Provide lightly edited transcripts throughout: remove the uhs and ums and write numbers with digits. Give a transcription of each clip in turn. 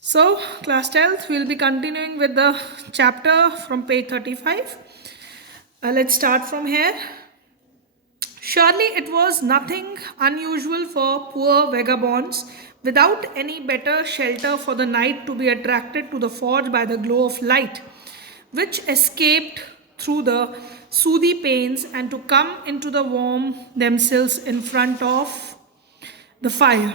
So, class 12th, we'll be continuing with the chapter from page 35. Let's start from here. Surely it was nothing unusual for poor vagabonds without any better shelter for the night to be attracted to the forge by the glow of light, which escaped through the sooty panes and to come into the warm themselves in front of the fire.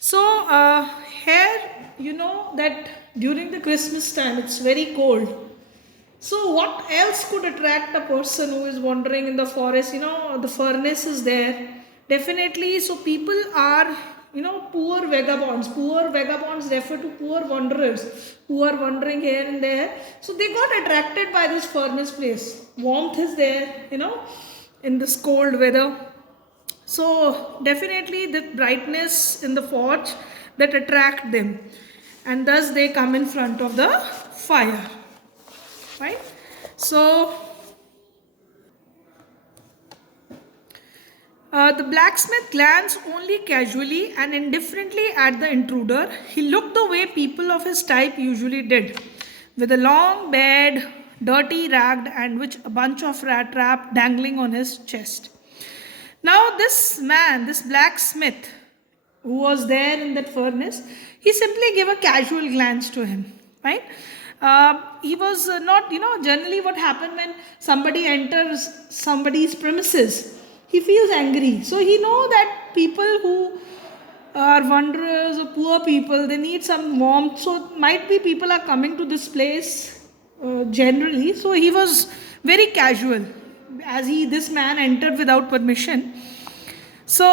So, here you know that during the Christmas time it's very cold. So, what else could attract a person who is wandering in the forest? The furnace is there. Definitely, so people are, poor vagabonds. Poor vagabonds refer to poor wanderers who are wandering here and there. So, they got attracted by this furnace place. Warmth is there, in this cold weather. So definitely the brightness in the forge that attract them, and thus they come in front of the fire, right? So the blacksmith glanced only casually and indifferently at the intruder. He looked the way people of his type usually did, with a long beard, dirty, ragged, and with a bunch of rat trap dangling on his chest. Now, this man, this blacksmith who was there in that furnace, he simply gave a casual glance to him, right? He was not, generally what happened when somebody enters somebody's premises, he feels angry. So he know that people who are wanderers or poor people, they need some warmth. So might be people are coming to this place generally. So he was very casual as this man entered without permission. So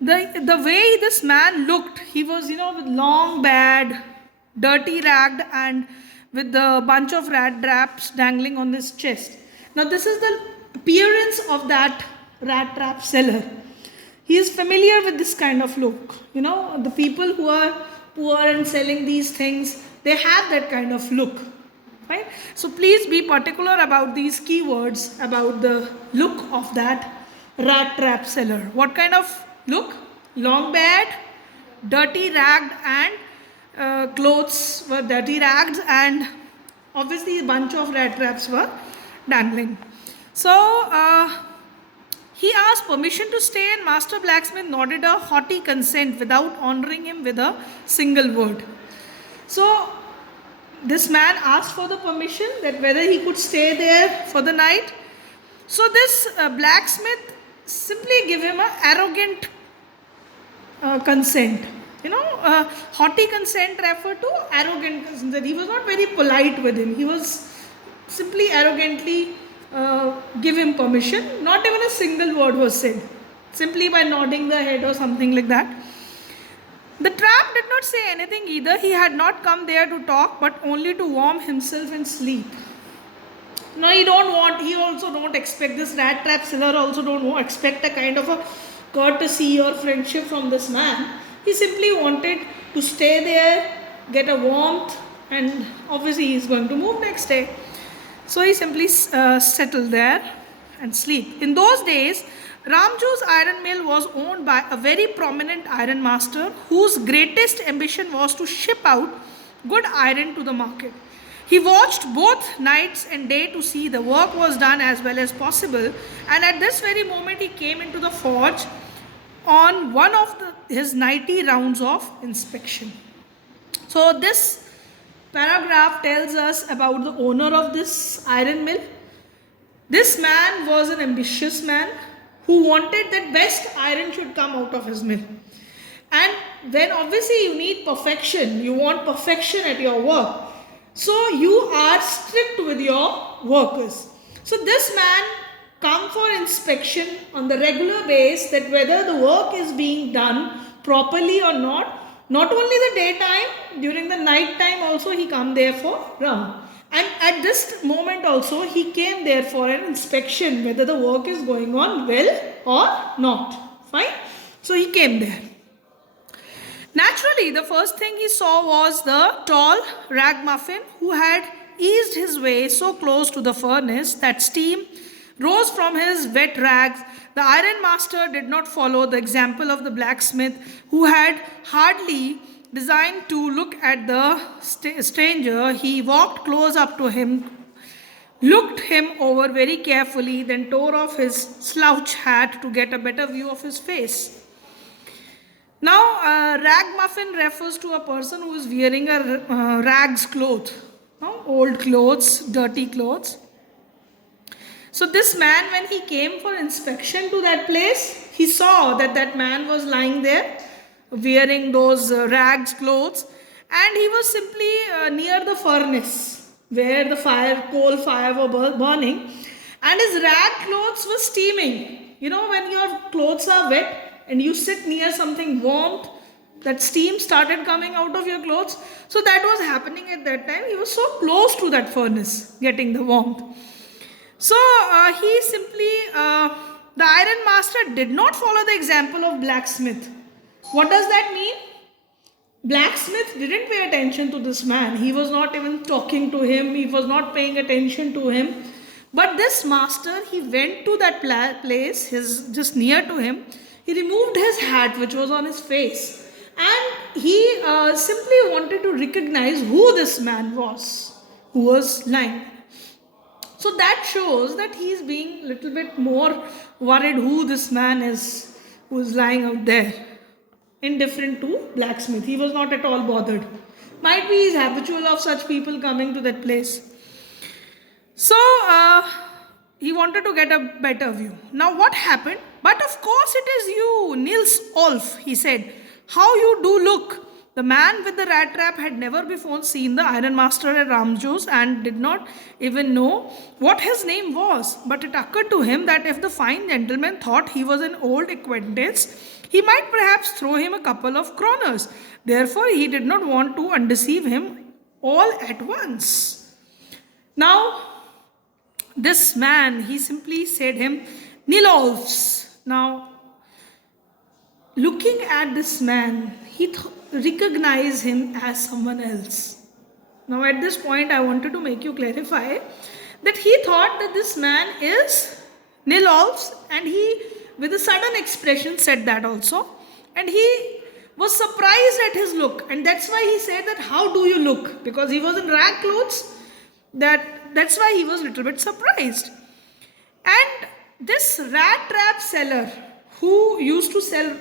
the way this man looked, he was with long beard, dirty ragged, and with a bunch of rat traps dangling on his chest. Now this is the appearance of that rat trap seller. He is familiar with this kind of look. The people who are poor and selling these things, they have that kind of look. Right? So please be particular about these keywords about the look of that rat trap seller. What kind of look? Long beard, dirty ragged, and clothes were dirty ragged, and obviously a bunch of rat traps were dangling. So he asked permission to stay, and Master Blacksmith nodded a haughty consent without honoring him with a single word. So this man asked for the permission that whether he could stay there for the night. So this blacksmith simply gave him an arrogant consent. Haughty consent referred to arrogant consent. That he was not very polite with him. He was simply arrogantly give him permission. Not even a single word was said. Simply by nodding the head or something like that. The trap did not say anything either. He had not come there to talk, but only to warm himself and sleep. Now he also don't expect this rat trap seller also don't expect a kind of a courtesy or friendship from this man. He simply wanted to stay there, get a warmth, and obviously he is going to move next day. So he simply settled there and sleep. In those days, Ramju's iron mill was owned by a very prominent iron master whose greatest ambition was to ship out good iron to the market. He watched both nights and day to see the work was done as well as possible, and at this very moment he came into the forge on one of his nightly rounds of inspection. So this paragraph tells us about the owner of this iron mill. This man was an ambitious man who wanted that best iron should come out of his mill. And then obviously you need perfection. You want perfection at your work. So you are strict with your workers. So this man come for inspection on the regular basis that whether the work is being done properly or not. Not only the daytime, during the night time also he come there for round. And at this moment also he came there for an inspection whether the work is going on well or not. Fine. So he came there. Naturally, the first thing he saw was the tall ragamuffin who had eased his way so close to the furnace that steam rose from his wet rags. The iron master did not follow the example of the blacksmith who had hardly designed to look at the stranger, he walked close up to him, looked him over very carefully, then tore off his slouch hat to get a better view of his face. Now, ragamuffin refers to a person who is wearing a rags cloth, old clothes, dirty clothes. So this man, when he came for inspection to that place, he saw that that man was lying there wearing those rags clothes, and he was simply near the furnace where the coal fire was burning, and his rag clothes were steaming. You know, when your clothes are wet and you sit near something warm, that steam started coming out of your clothes. So that was happening at that time. He was so close to that furnace getting the warmth. So he simply, the iron master did not follow the example of blacksmith. What does that mean? Blacksmith didn't pay attention to this man. He was not even talking to him. He was not paying attention to him. But this master, he went to that place, just near to him. He removed his hat which was on his face. And he simply wanted to recognize who this man was, who was lying. So that shows that he is being a little bit more worried who this man is, who is lying out there. Indifferent to blacksmith. He was not at all bothered. Might be he's habitual of such people coming to that place. So he wanted to get a better view. Now what happened? But of course it is you, Nils Olf, he said. How you do look. The man with the rat trap had never before seen the iron master at Ramjos and did not even know what his name was. But it occurred to him that if the fine gentleman thought he was an old acquaintance, he might perhaps throw him a couple of kroners. Therefore, he did not want to undeceive him all at once. Now, this man, he simply said him, Nilolfs. Now, looking at this man, he recognized him as someone else. Now, at this point, I wanted to make you clarify that he thought that this man is Nilolfs, and he, with a sudden expression, said that also. And he was surprised at his look, and that's why he said that, how do you look? Because he was in rag clothes, that's why he was a little bit surprised. And this rat trap seller who used to sell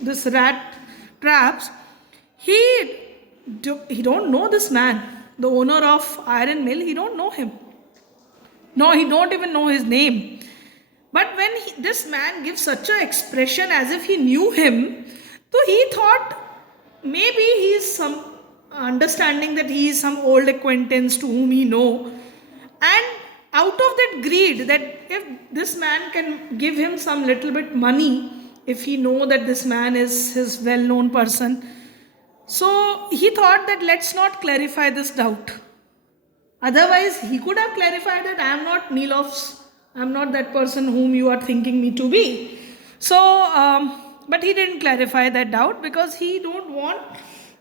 this rat traps, he don't know this man, the owner of iron mill. He don't know him. No, he don't even know his name. But when this man gives such an expression as if he knew him, so he thought maybe he is some understanding that he is some old acquaintance to whom he know. And out of that greed, that if this man can give him some little bit money, if he know that this man is his well-known person, so he thought that let's not clarify this doubt. Otherwise, he could have clarified that I am not Nilolfs, I am not that person whom you are thinking me to be. So, but he didn't clarify that doubt because he don't want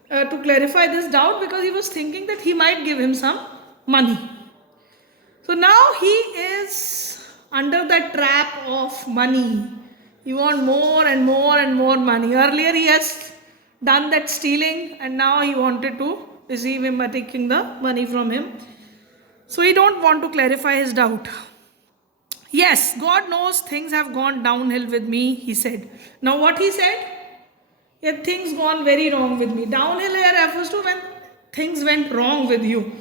to clarify this doubt because he was thinking that he might give him some money. So now he is under the trap of money. He wants more and more and more money. Earlier he has done that stealing, and now he wanted to deceive him by taking the money from him. So he don't want to clarify his doubt. Yes, God knows things have gone downhill with me, he said. Now what he said? Yeah, things gone very wrong with me. Downhill here refers to when things went wrong with you.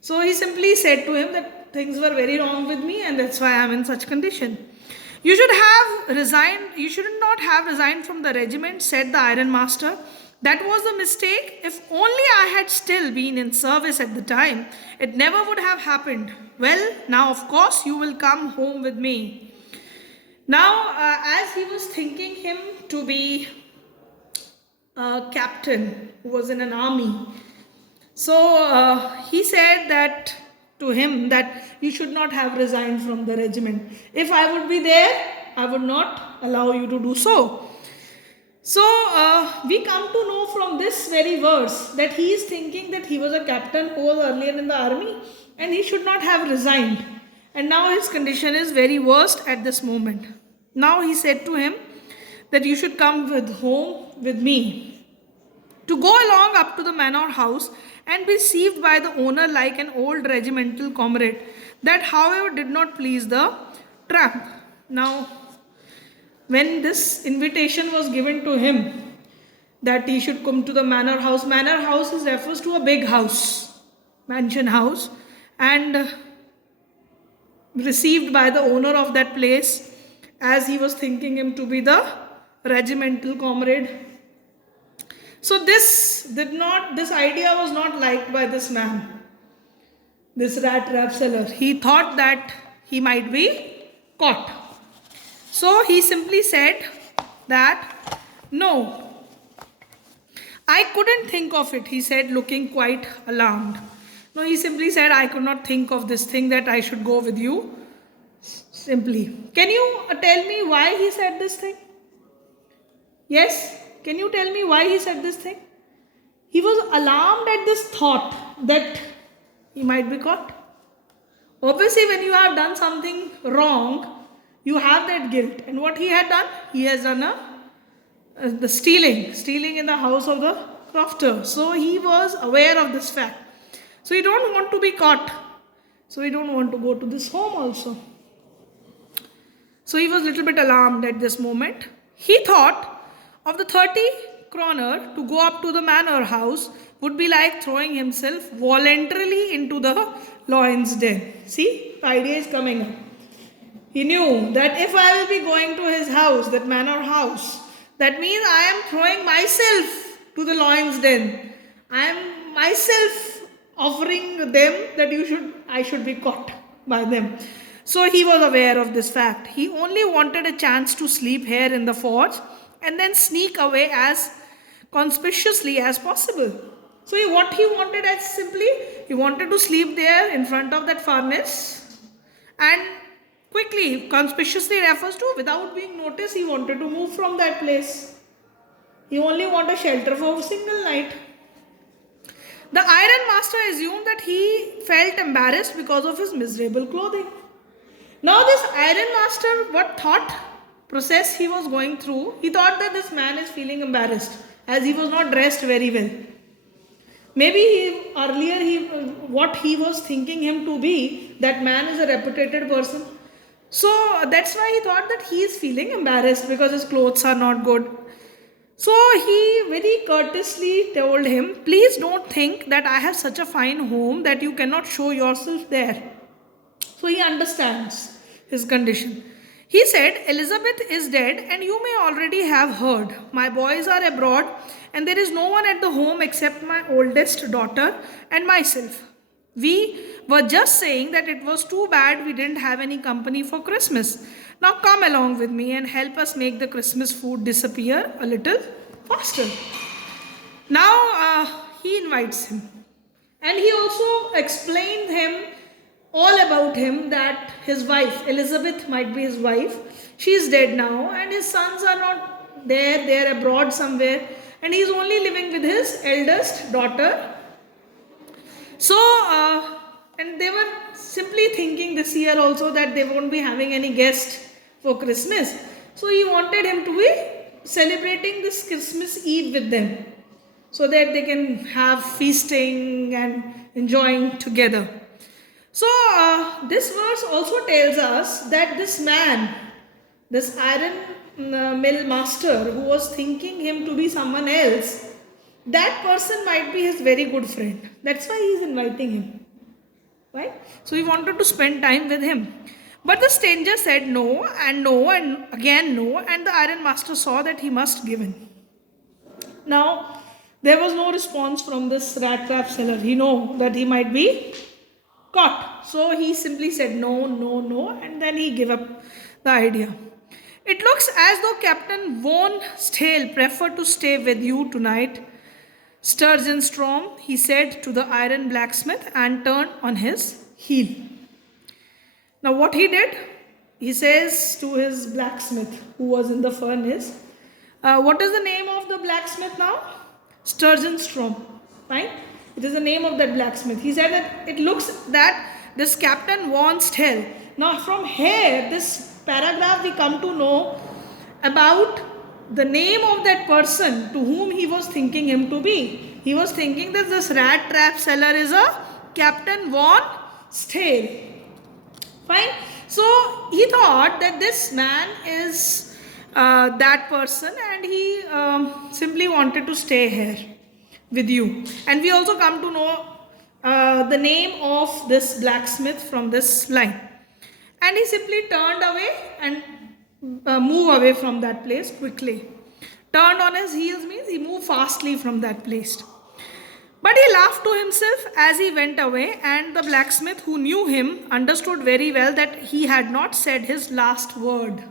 So he simply said to him that things were very wrong with me and that's why I am in such condition. You should not have resigned from the regiment, said the iron master. That was a mistake. If only I had still been in service at the time, it never would have happened. Well, now of course you will come home with me. Now, as he was thinking him to be a captain who was in an army, so he said that to him that you should not have resigned from the regiment. If I would be there, I would not allow you to do so. So, we come to know from this very verse that he is thinking that he was a captain who was earlier in the army and he should not have resigned. And now his condition is very worst at this moment. Now he said to him that you should come home with me. to go along up to the manor house and be received by the owner like an old regimental comrade. That, however, did not please the tramp. Now, when this invitation was given to him that he should come to the manor house refers to a big house, mansion house, and received by the owner of that place, as he was thinking him to be the regimental comrade. So this idea was not liked by this man, this rat trap seller. He thought that he might be caught. So he simply said that, no, I couldn't think of it, he said, looking quite alarmed. No, he simply said, I could not think of this thing that I should go with you. Simply. Can you tell me why he said this thing? Yes? Can you tell me why he said this thing? He was alarmed at this thought that he might be caught. Obviously, when you have done something wrong, you have that guilt. And what he had done? He has done the stealing in the house of the crofter. So he was aware of this fact. So he don't want to be caught. So he don't want to go to this home also. So he was a little bit alarmed at this moment. He thought of the 30 kroner to go up to the manor house would be like throwing himself voluntarily into the lion's den. See, the idea is coming up. He knew that if I will be going to his house, that manor house, that means I am throwing myself to the lion's den. I am myself offering them that I should be caught by them. So he was aware of this fact. He only wanted a chance to sleep here in the forge and then sneak away as conspicuously as possible. So what he wanted as simply, he wanted to sleep there in front of that furnace and quickly, conspicuously refers to without being noticed, he wanted to move from that place. He only wanted shelter for a single night. The iron master assumed that he felt embarrassed because of his miserable clothing. Now this iron master, what thought process he was going through, he thought that this man is feeling embarrassed as he was not dressed very well. Maybe what he was thinking him to be, that man is a reputed person. So that's why he thought that he is feeling embarrassed because his clothes are not good. So he very courteously told him, please don't think that I have such a fine home that you cannot show yourself there. So he understands his condition. He said, Elizabeth is dead and you may already have heard. My boys are abroad and there is no one at the home except my oldest daughter and myself. We were just saying that it was too bad we didn't have any company for Christmas. Now come along with me and help us make the Christmas food disappear a little faster. Now he invites him. And he also explained him all about him, that his wife, Elizabeth might be his wife. She is dead now and his sons are not there. They are abroad somewhere. And he is only living with his eldest daughter. So, and they were simply thinking this year also that they won't be having any guest for Christmas. So he wanted him to be celebrating this Christmas Eve with them, so that they can have feasting and enjoying together. So this verse also tells us that this man, this iron mill master who was thinking him to be someone else, that person might be his very good friend. That's why he is inviting him. Right? So he wanted to spend time with him. But the stranger said no and again no, and the iron master saw that he must give in. Now, there was no response from this rat trap seller. He knew that he might be caught. So he simply said no, and then he gave up the idea. It looks as though Captain Von Stale preferred to stay with you tonight, Sturgeonstrom, he said to the iron blacksmith, and turned on his heel. Now what he did, he says to his blacksmith who was in the furnace, what is the name of the blacksmith now? Sturgeonstrom, right? It is the name of that blacksmith. He said that it looks that this Captain Von Stale. Now from here, this paragraph we come to know about the name of that person to whom he was thinking him to be. He was thinking that this rat trap seller is a Captain Von Stale. Fine. So he thought that this man is that person, and he simply wanted to stay here with you. And we also come to know the name of this blacksmith from this line. And he simply turned away and moved away from that place quickly. Turned on his heels means he moved fastly from that place. But he laughed to himself as he went away, and the blacksmith, who knew him, understood very well that he had not said his last word.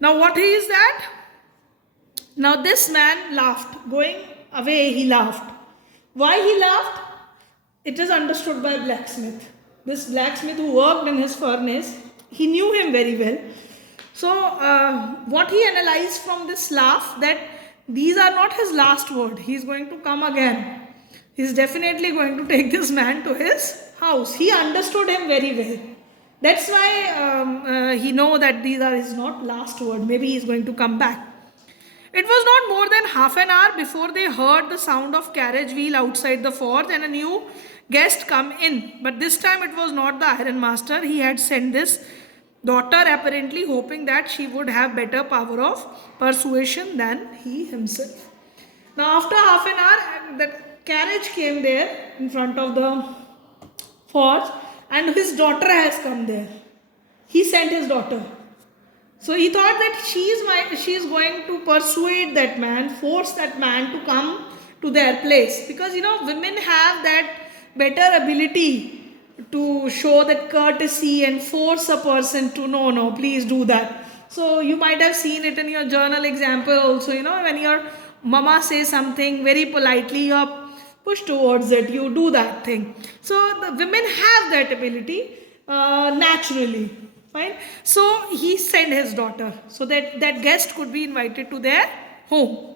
Now, what is that? Now, this man laughed. Going away, he laughed. Why he laughed? It is understood by blacksmith. This blacksmith who worked in his furnace, he knew him very well. So, what he analyzed from this laugh, that these are not his last word. He is going to come again. He is definitely going to take this man to his house. He understood him very well. That's why he know that these are his not last word. Maybe he is going to come back. It was not more than half an hour before they heard the sound of carriage wheel outside the forge and a new guest come in. But this time it was not the iron master. He had sent this daughter, apparently hoping that she would have better power of persuasion than he himself. Now after half an hour, that carriage came there in front of the forge, and his daughter has come there. He sent his daughter. So he thought that she is going to persuade that man, force that man to come to their place. Because women have that better ability to show that courtesy and force a person to no, please do that. So you might have seen it in your journal example also, when your mama says something very politely, you are pushed towards it, you do that thing. So the women have that ability naturally. Fine. So he sent his daughter so that that guest could be invited to their home.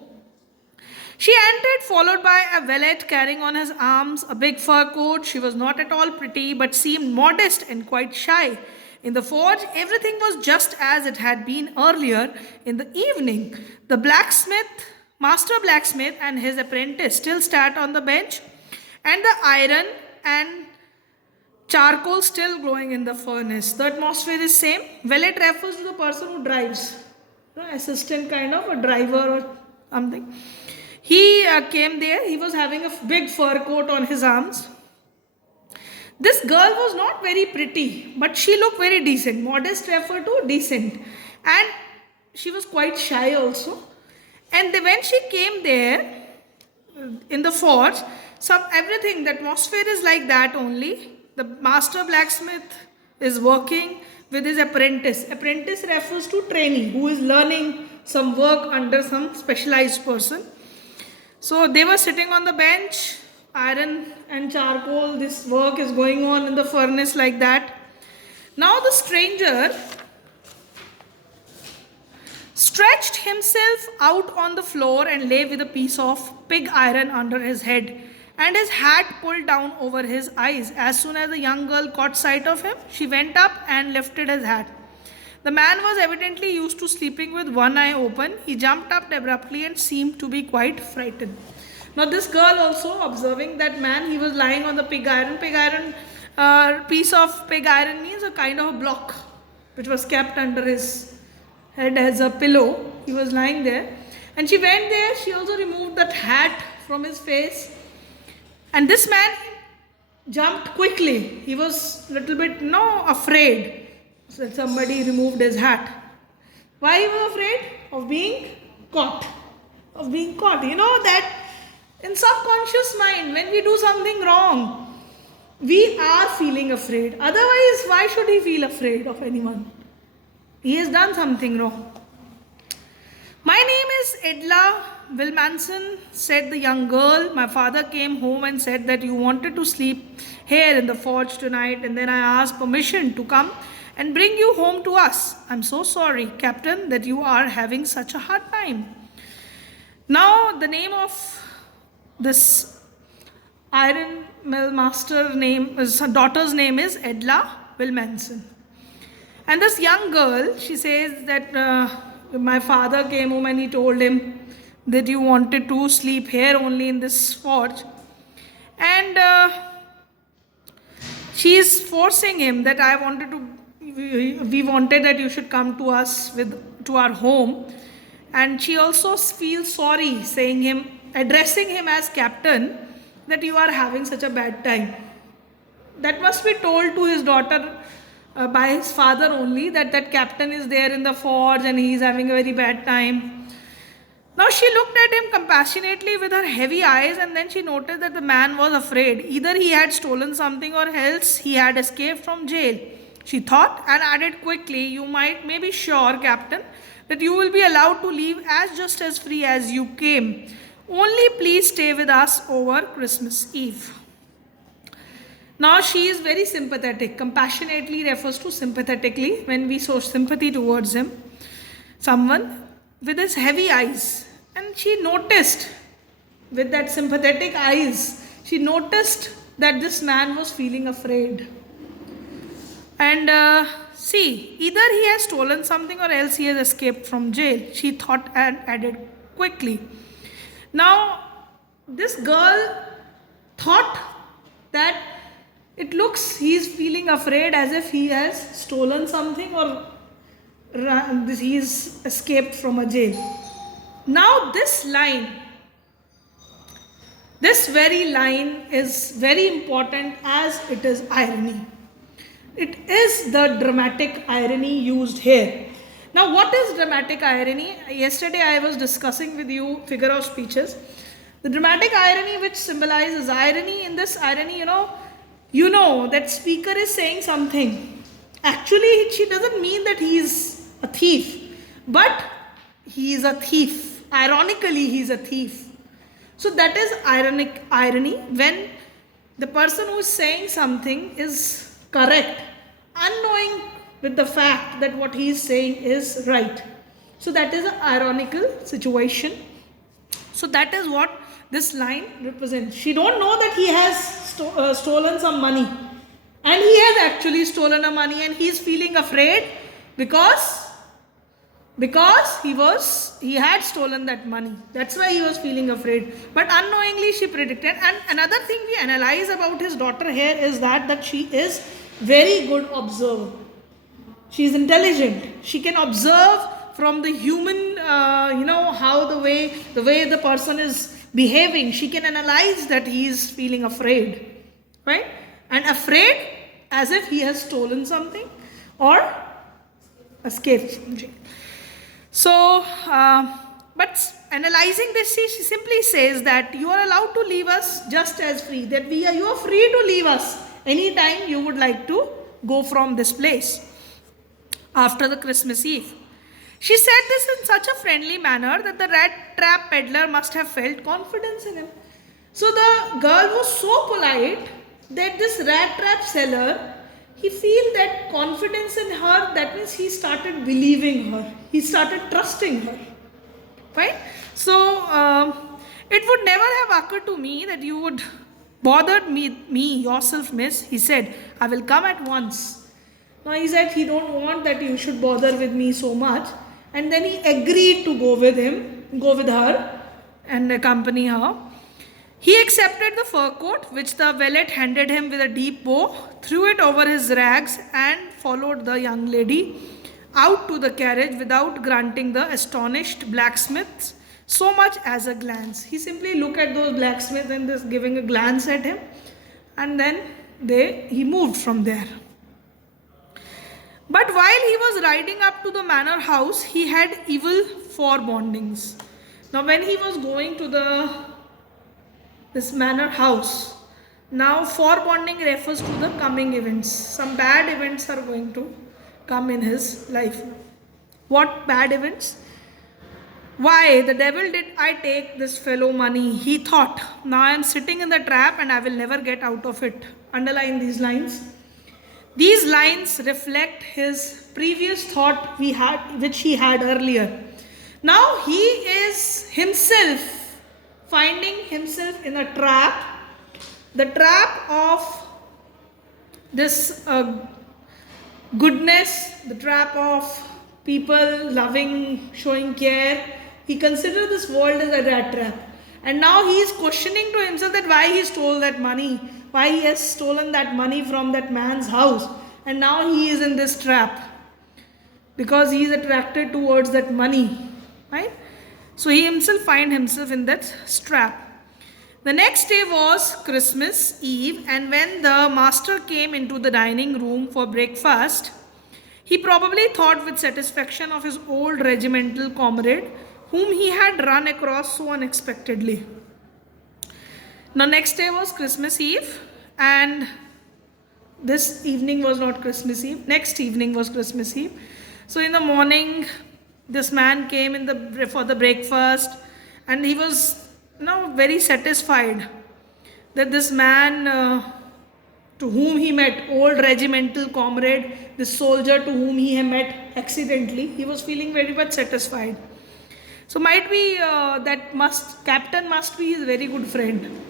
She entered, followed by a valet carrying on his arms a big fur coat. She was not at all pretty, but seemed modest and quite shy. In the forge, everything was just as it had been earlier in the evening. The master blacksmith and his apprentice still sat on the bench, and the iron and charcoal still glowing in the furnace. The atmosphere is same. Valet refers to the person who drives, assistant kind of a driver or something. He came there. He was having a big fur coat on his arms. This girl was not very pretty, but she looked very decent. Modest referred to decent, and she was quite shy also. And when she came there in the forge, everything, the atmosphere is like that only. The master blacksmith is working with his apprentice. Apprentice refers to trainee who is learning some work under some specialized person. So they were sitting on the bench, iron and charcoal. This work is going on in the furnace like that. Now the stranger stretched himself out on the floor and lay with a piece of pig iron under his head and his hat pulled down over his eyes. As soon as the young girl caught sight of him, she went up and lifted his hat. The man was evidently used to sleeping with one eye open. He jumped up abruptly and seemed to be quite frightened. Now this girl also, observing that man, he was lying on the pig iron. Piece of pig iron means a kind of a block which was kept under his head as a pillow. He was lying there, and she went there. She also removed that hat from his face. And this man jumped quickly. He was a little bit afraid that somebody removed his hat. Why he was afraid? Of being caught. That in subconscious mind, when we do something wrong, we are feeling afraid. Otherwise, why should he feel afraid of anyone? He has done something wrong. My name is Edla Wilmanson, said the young girl. My father came home and said that you wanted to sleep here in the forge tonight, and then I asked permission to come and bring you home to us. I'm so sorry, Captain, that you are having such a hard time. Now, the name of this iron mill master daughter's name is Edla Wilmanson. And this young girl, she says that my father came home and he told him that you wanted to sleep here only in this forge. And she is forcing him that we wanted that you should come to us to our home. And she also feels sorry, addressing him as captain, that you are having such a bad time. That must be told to his daughter by his father only, that captain is there in the forge and he is having a very bad time. Now she looked at him compassionately with her heavy eyes, and then she noticed that the man was afraid. Either he had stolen something or else he had escaped from jail. She thought and added quickly, "You may be sure, Captain, that you will be allowed to leave just as free as you came. Only please stay with us over Christmas Eve." Now she is very sympathetic. Compassionately refers to sympathetically, when we show sympathy towards him. Someone with his heavy eyes. And she noticed, with that sympathetic eyes, she noticed that this man was feeling afraid. And see, either he has stolen something or else he has escaped from jail, she thought and added quickly. Now, this girl thought that it looks he is feeling afraid, as if he has stolen something or he is escaped from a jail. Now this very line is very important, as it is irony. It is the dramatic irony used here. Now what is dramatic irony? Yesterday I was discussing with you figure of speeches. The dramatic irony, which symbolizes irony, in this irony, you know that speaker is saying something. Actually, she doesn't mean that he is a thief, but he is a thief. Ironically, he is a thief. So that is irony, when the person who is saying something is correct, unknowing with the fact that what he is saying is right. So that is an ironical situation. So that is what this line represents. She don't know that he has stolen some money, and he has actually stolen a money, and he is feeling afraid because he had stolen that money. That's why he was feeling afraid. But unknowingly she predicted. And another thing we analyze about his daughter here is that she is very good observer. She is intelligent. She can observe from the human, how the way the person is behaving. She can analyze that he is feeling afraid, right? And afraid as if he has stolen something or escaped from jail. So, but analyzing this, she simply says that you are allowed to leave us just as free. That you are free to leave us anytime you would like to go from this place after the Christmas Eve. She said this in such a friendly manner that the rat trap peddler must have felt confidence in him. So the girl was so polite that this rat trap seller, he feel that confidence in her. That means he started believing her. He started trusting her. Right? So, it would never have occurred to me that you would bother me yourself, miss. He said, I will come at once. Now he said he don't want that you should bother with me so much. And then he agreed to go with her and accompany her. He accepted the fur coat which the valet handed him with a deep bow, threw it over his rags, and followed the young lady out to the carriage without granting the astonished blacksmiths so much as a glance. He simply looked at those blacksmiths and just giving a glance at him, and then he moved from there. But while he was riding up to the manor house, he had evil forebodings. Now when he was going to this manor house, now foreboding refers to the coming events. Some bad events are going to come in his life. What bad events? Why the devil did I take this fellow money? He thought. Now I am sitting in the trap and I will never get out of it. Underline these lines. These lines reflect his previous thought which he had earlier. Now he is himself finding himself in a trap. The trap of this goodness, the trap of people loving, showing care. He considered this world as a rat trap. And now he is questioning to himself that why he stole that money, why he has stolen that money from that man's house. And now he is in this trap because he is attracted towards that money, right? So he himself find himself in that trap. The next day was Christmas Eve, and when the master came into the dining room for breakfast, he probably thought with satisfaction of his old regimental comrade whom he had run across so unexpectedly. Now, next day was Christmas Eve, and this evening was not Christmas Eve. Next evening was Christmas Eve. So, in the morning, this man came for the breakfast, and he was very satisfied that this man to whom he met, old regimental comrade, this soldier to whom he had met accidentally, he was feeling very much satisfied. So might be captain must be his very good friend.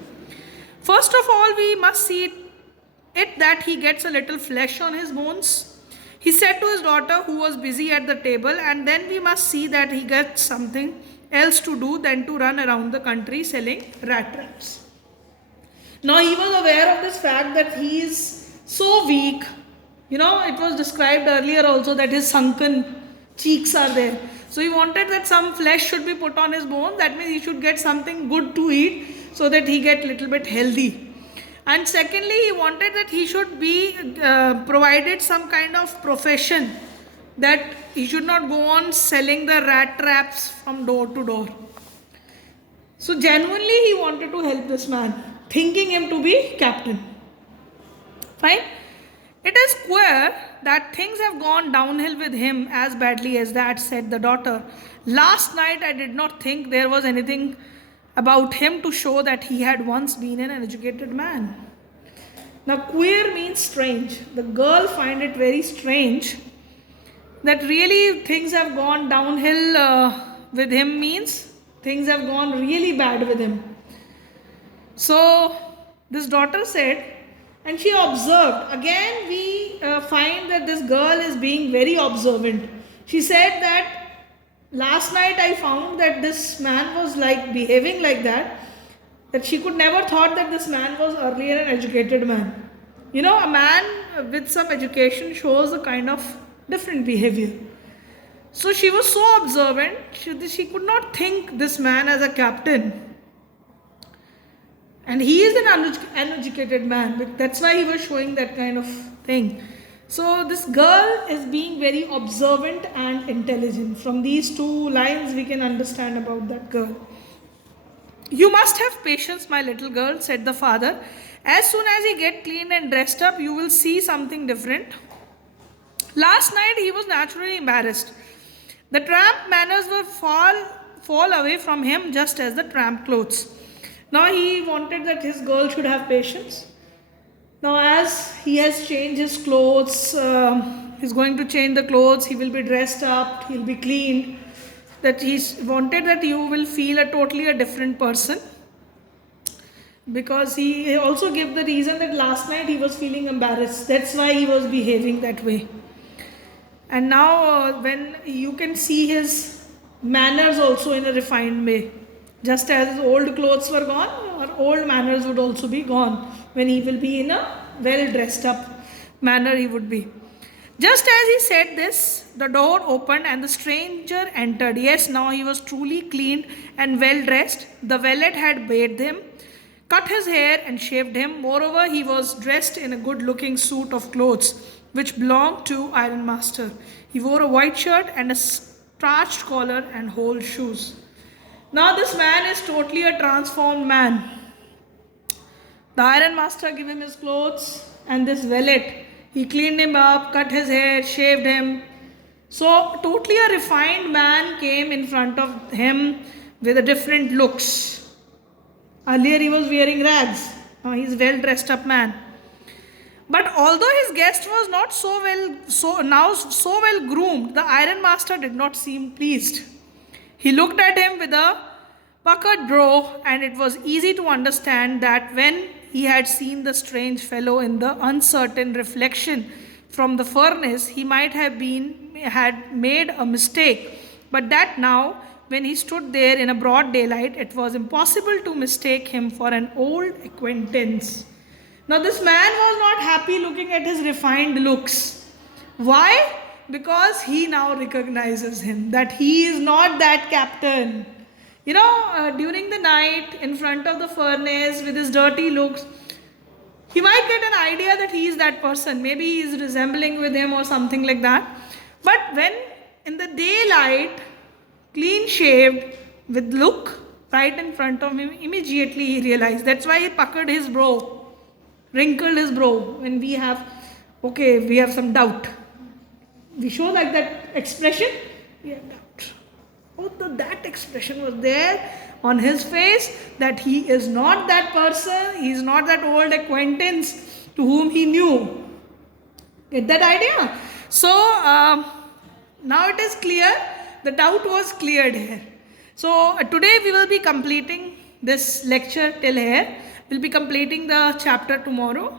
First of all, we must see it that he gets a little flesh on his bones, he said to his daughter who was busy at the table, and then we must see that he gets something else to do than to run around the country selling rat traps. Now he was aware of this fact that he is so weak. It was described earlier also that his sunken cheeks are there. So he wanted that some flesh should be put on his bone. That means he should get something good to eat so that he get little bit healthy. And secondly, he wanted that he should be provided some kind of profession, that he should not go on selling the rat traps from door to door. So genuinely he wanted to help this man, thinking him to be captain. Fine. It is queer that things have gone downhill with him as badly as that, said the daughter. Last night I did not think there was anything about him to show that he had once been an educated man. Now queer means strange. The girl find it very strange that really things have gone downhill with him, means things have gone really bad with him. So this daughter said, and she observed. Again we find that this girl is being very observant. She said that last night I found that this man was behaving like that she could never thought that this man was earlier an educated man. A man with some education shows a kind of different behavior. So she was so observant, she could not think this man as a captain. And he is an uneducated man. That's why he was showing that kind of thing. So this girl is being very observant and intelligent. From these two lines we can understand about that girl. You must have patience, my little girl, said the father. As soon as he get cleaned and dressed up, you will see something different. Last night he was naturally embarrassed. The tramp manners were fall away from him just as the tramp clothes. Now he wanted that his girl should have patience. Now as he has changed his clothes, he's going to change the clothes, he will be dressed up, he'll be cleaned. That he wanted that you will feel a different person. Because he also gave the reason that last night he was feeling embarrassed. That's why he was behaving that way. And now when you can see his manners also in a refined way. Just as his old clothes were gone, our old manners would also be gone. When he will be in a well dressed up manner he would be. Just as he said this, the door opened and the stranger entered. Yes, now he was truly cleaned and well dressed. The valet had bathed him, cut his hair and shaved him. Moreover, he was dressed in a good looking suit of clothes which belonged to ironmaster. He wore a white shirt and a starched collar and whole shoes. Now this man is totally a transformed man. The ironmaster gave him his clothes, and this valet, he cleaned him up, cut his hair, shaved him. So totally a refined man came in front of him with a different looks. Earlier he was wearing rags. Now he is well dressed up man. But although his guest was not so well groomed, the ironmaster did not seem pleased. He looked at him with a puckered brow, and it was easy to understand that when he had seen the strange fellow in the uncertain reflection from the furnace, he might have been had made a mistake, but that now, when he stood there in a broad daylight, it was impossible to mistake him for an old acquaintance. Now, this man was not happy looking at his refined looks. Why? Because he now recognizes him, that he is not that captain. During the night, in front of the furnace, with his dirty looks, he might get an idea that he is that person. Maybe he is resembling with him or something like that. But when in the daylight, clean shaved, with look right in front of him, immediately he realized. That's why he puckered his brow, wrinkled his brow. When we have some doubt, we show like that expression, we have doubt. That expression was there on his face, that he is not that person, he is not that old acquaintance to whom he knew. Get that idea? So now it is clear, the doubt was cleared here. So today we will be completing this lecture till here. We'll be completing the chapter tomorrow.